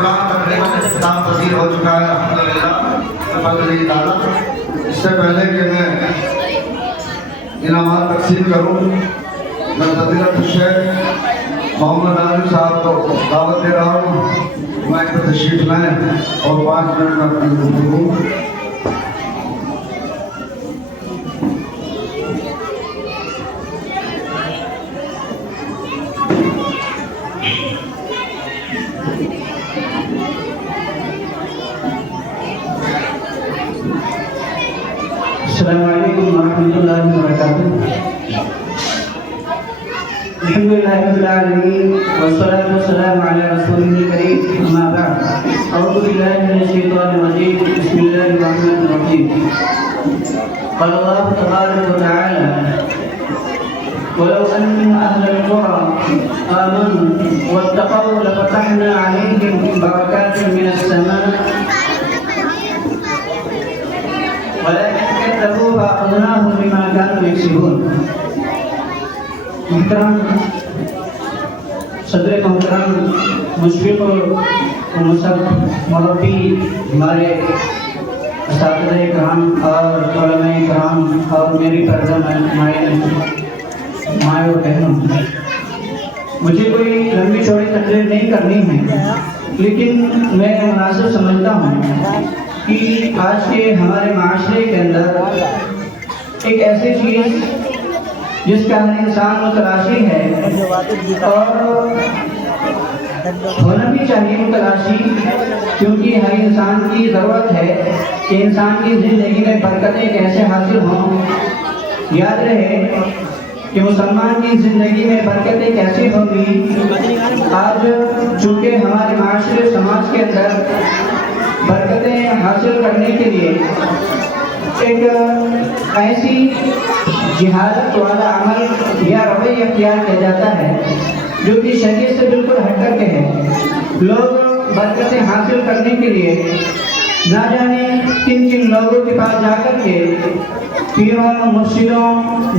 Programme तकरीबन इख्तिताम पसीर हो चुका है अल्हम्दुलिल्लाह। इससे पहले कि मैं इनामात तकसीम करूँ, मैं फजीलत शेख मोहम्मद आलिम साहब को दावत दे रहा हूँ मैं पर तशरीफ लाएं और 5 मिनट में अपनी गुफ्तगू अस्सलामु अलैकुम वरहमतुल्लाहि वबरकातुहू। अल्हम्दुलिल्लाहि रब्बिल आलमीन वस्सलातु वस्सलामु अला रसूलिल करीम अम्मा बअद। अऊज़ु बिल्लाहि मिनश शैतानिर रजीम बिस्मिल्लाहिर रहमानिर रहीम। क़ाल अल्लाहु तबारक व तआला वलौ अन्ना अहलल क़ुरा आमनु वत्तक़ौ लफ़तहना अलैहिम बरकातिन मिनस समाइ वलाकिन कज़्ज़बू फ़अख़ज़नाहुम बिमा कानू यक्सिबून। मुहतरम सदर मोहतरम मुशफ़िक़ मुरब्बी हमारे असातिज़े किराम और उलमाए किराम और मेरी पर्दा माएँ और बहनों, मुझे कोई लंबी चौड़ी तकरीर नहीं करनी है, लेकिन मैं मुनासिब समझता हूँ कि आज के हमारे माशरे के अंदर एक ऐसी चीज़ जिसका हर इंसान मुतलाशी है और होना भी चाहिए मुतलाशी, क्योंकि हर इंसान की ज़रूरत है कि इंसान की ज़िंदगी में बरकतें कैसे हासिल हों। याद रहे कि मुसलमान की ज़िंदगी में बरकतें कैसे होंगी। आज चूँकि हमारे माशरे समाज के अंदर बरकतें हासिल करने के लिए एक ऐसी जिहादत वाला अमल या रवैया अख्तियार किया जाता है जो कि शरीयत से बिल्कुल हट करके है। लोग बरकतें हासिल करने के लिए ना जाने किन किन लोगों के पास जाकर के पीरों, मुर्शिदों,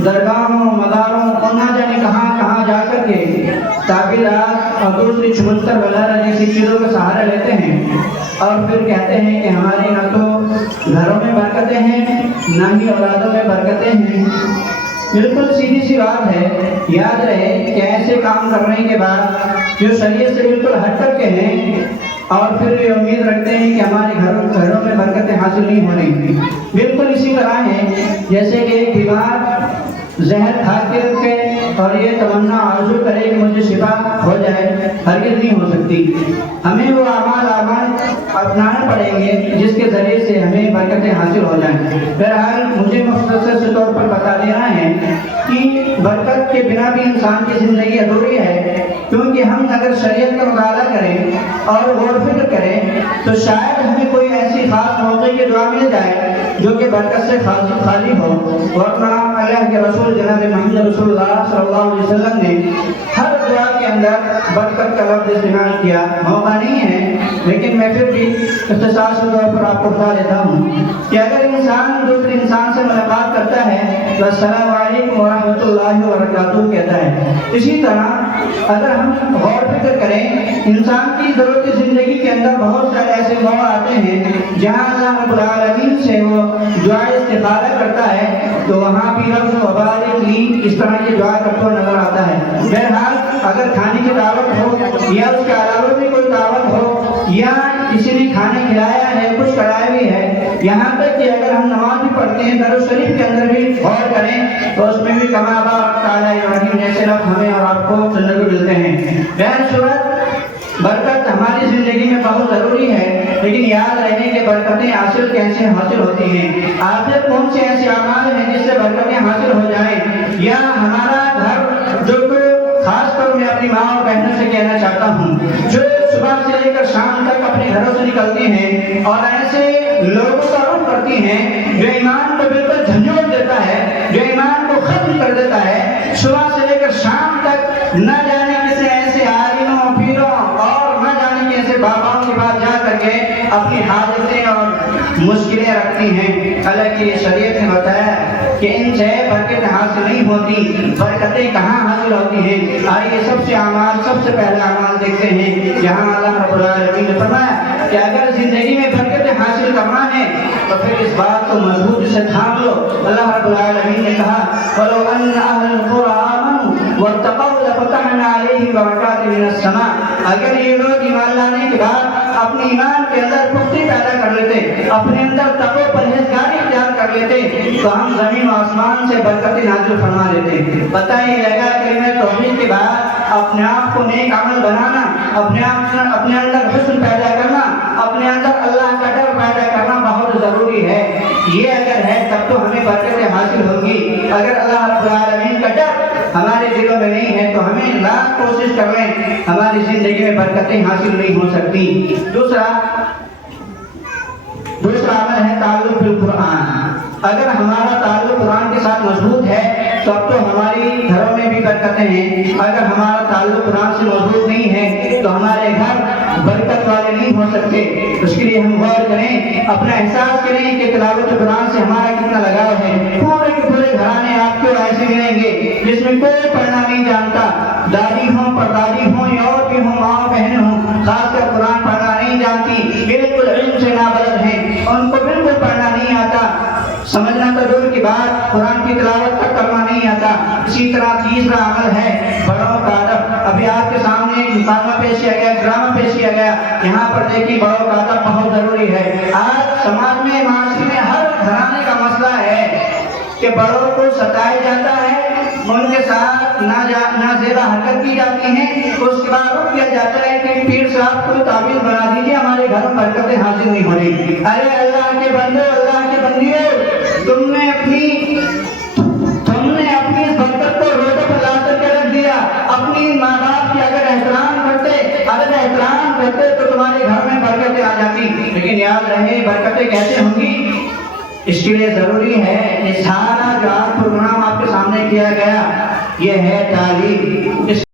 दरगाहों, मज़ारों और ना जाने कहाँ कहाँ जाकर के ताबीरात और दूसरी छुमंतर वगैरह जैसी चीज़ों का सहारा लेते हैं और फिर कहते हैं कि हमारे ना तो घरों में बरकतें हैं ना ही औलादों में बरकतें हैं। बिल्कुल सीधी सी बात है। याद रहे कि ऐसे काम करने के बाद जो शरीयत से बिल्कुल हट करके हैं और फिर ये उम्मीद रखते हैं कि हमारे घरों में बरकतें हासिल नहीं हो रही। बिल्कुल इसी तरह है जैसे कि एक बीमार जहर खा के और ये तमन्ना आरज़ू करे कि मुझे शिफा हो जाए, हरगिज़ नहीं हो सकती। हमें वो अमाल अपनाने पड़ेंगे जिसके ज़रिए से हमें बरकतें हासिल हो जाएं। बहरहाल मुझे मुख्तसर से तौर पर बता देना है कि बरकत के बिना भी इंसान की ज़िंदगी अधूरी है, क्योंकि हम अगर शरीयत का मुताला करें और गौर फिक्र करें तो शायद हमें कोई ऐसी खास मौके की दुआ मिल जाए जो कि बरकत से खाली हो। वरना अल्लाह के रसूल जनाब मोहम्मद रसूलुल्लाह सल्लल्लाहु अलैहि वसल्लम ने हर दुआ के अंदर बरकत का लफ्ज़ इस्तेमाल किया। मौका नहीं है, लेकिन मैं फिर भी इख्तिसास के तौर पर आपको बता देता हूँ कि अगर इंसान दूसरे इंसान से मुलाकात करता है तो अस्सलामु अलैकुम वरहमतुल्लाहि वबरकातुहू कहता है। इसी तरह अगर हम गौर फिक्र करें, इंसान की ज़रूरत ज़िंदगी के अंदर बहुत सारे ऐसे मौक़े आते हैं जहाँ अल्लाह रब्बुल आलमीन से वो दुआ इस्तिग़ासा करता है तो वहाँ भी लफ्ज़ वबारिक ली इस तरह की दुआ करता नजर आता है। बहरहाल अगर खाने की दावत हो या उसके अलावा भी कोई दावत हो या किसी ने खाना खिलाया है, कुछ कराया भी है, यहाँ तक कि अगर हम नमाज भी पढ़ते हैं दरुद शरीफ के अंदर भी गौर करें तो उसमें भी कमा ताला इब्राहिम जैसे लफ्ज़ हमें और आपको सुनने को मिलते हैं। बहरसूरत बरकत हमारी ज़िंदगी में बहुत ज़रूरी है, लेकिन याद रहे कि बरकतें हासिल कैसे हासिल होती हैं। आखिर कौन से ऐसे अमाल हैं जिससे बरकतें हासिल हो जाएं, या हमारा घर जो खास तौर मैं अपनी माँ और बहनों से कहना चाहता हूँ जो सुबह से लेकर शाम तक अपने घरों से निकलती हैं और ऐसे लोगों का रुख करती हैं जो ईमान को बिल्कुल झंझोड़ देता है, जो ईमान को खत्म कर देता है। सुबह से लेकर शाम तक न जाने किसी ऐसे आलिमों, पीरों और न जाने कैसे बाबाओं के पास जा करके अपनी हाजतें और मुश्किलें रखती हैं। हालांकि शरीयत ने बताया کہ ان سے برکت حاصل نہیں ہوتی. برکتیں کہاں حاصل ہوتی ہیں؟ آئیے سب سے پہلا اعمال دیکھتے ہیں. جہاں اللہ رب العالمین نے فرمایا کہ اگر زندگی میں برکتیں حاصل کرنا ہے تو پھر اس بات کو مضبوط سے تھام لو. اللہ رب العالمین نے کہا وَلَوْ أَنَّ أَهْلَ الْقُرَىٰ آمَنُوا وَاتَّقَوْا لَفَتَحْنَا عَلَيْهِمْ بَرَكَاتٍ مِّنَ السَّمَاءِ. اگر یہ لوگ ایمان لانے کے بعد اپنے ایمان کے اندر پختی پیدا کر لیتے, اپنے اندر تقوی پرہیزگاری اختیار کر لیتے, تو ہم زمین و آسمان سے برکتیں نازل فرما دیتے. بتائیے لگا کلمہ توحید کے بعد اپنے آپ کو نیک عمل بنانا, اپنے اندر حسن پیدا کرنا, اپنے اندر اللہ کا ڈر پیدا کرنا بہت ضروری ہے. یہ اگر ہے تب تو ہمیں برکتیں حاصل ہوگی. اگر اللہ رب العالمین کا ڈر ہمارے دلوں میں نہیں ہے تو ہمیں لاکھ کوشش کر لیں, ہماری زندگی میں برکتیں حاصل نہیں ہو سکتی. دوسرا عمل ہے تعلق بالقرآن. اگر ہمارا تعلق قرآن کے ساتھ مضبوط ہے تو اب تو ہماری گھروں میں بھی برکتیں ہیں. اگر ہمارا تعلق قرآن سے مضبوط نہیں ہے تو ہمارے گھر برکت والے نہیں ہو سکتے. اس کے لیے ہم غور کریں, اپنا احساس کریں کہ تلاوت قرآن سے ہمارا کتنا لگاؤ ہے. پورے کے پورے گھرانے آپ کو ایسے ملیں گے جس میں کوئی پڑھنا نہیں جانتا, دادی ہوں پردادی ہوں یا اور بھی ہوں, ماں بہن ہوں, خاص کر قرآن پڑھنا نہیں جانتی, بالکل علم سے نابلد ہیں, ان کو بالکل پڑھنا نہیں آتا, سمجھنا تو دور کی بات قرآن کی تلاوت تک کرنا نہیں آتا. اسی طرح تیسرا عمل ہے بڑوں کا ادب. ابھی آپ کے سامنے ایک مکالمہ پیش کیا گیا, ڈرامہ پیش کیا گیا. یہاں پر دیکھیے بڑوں کا ادب بہت ضروری ہے. آج سماج میں معاشرے میں ہر گھرانے کا مسئلہ ہے کہ بڑوں کو ستایا جاتا ہے, ان کے ساتھ نازیبا حرکت کی جاتی ہے, اس کے بعد رک کیا جاتا ہے کہ پیر صاحب کو تعویذ بنا دیجیے, ہمارے گھر میں برکتیں حاصل نہیں ہو رہی. ارے اللہ کے بندو, اللہ کے بندیوں, تم نے اپنی برکت کو روزہ پر لا کر کے رکھ دیا. اپنی ماں باپ کی اگر احترام کرتے تو تمہارے گھر میں برکتیں آ جاتی. لیکن یاد رہے برکتیں کیسے ہوں گی, اس کے لیے ضروری ہے کہ سارا جو پروگرام آپ کے سامنے کیا گیا یہ ہے تعلیم.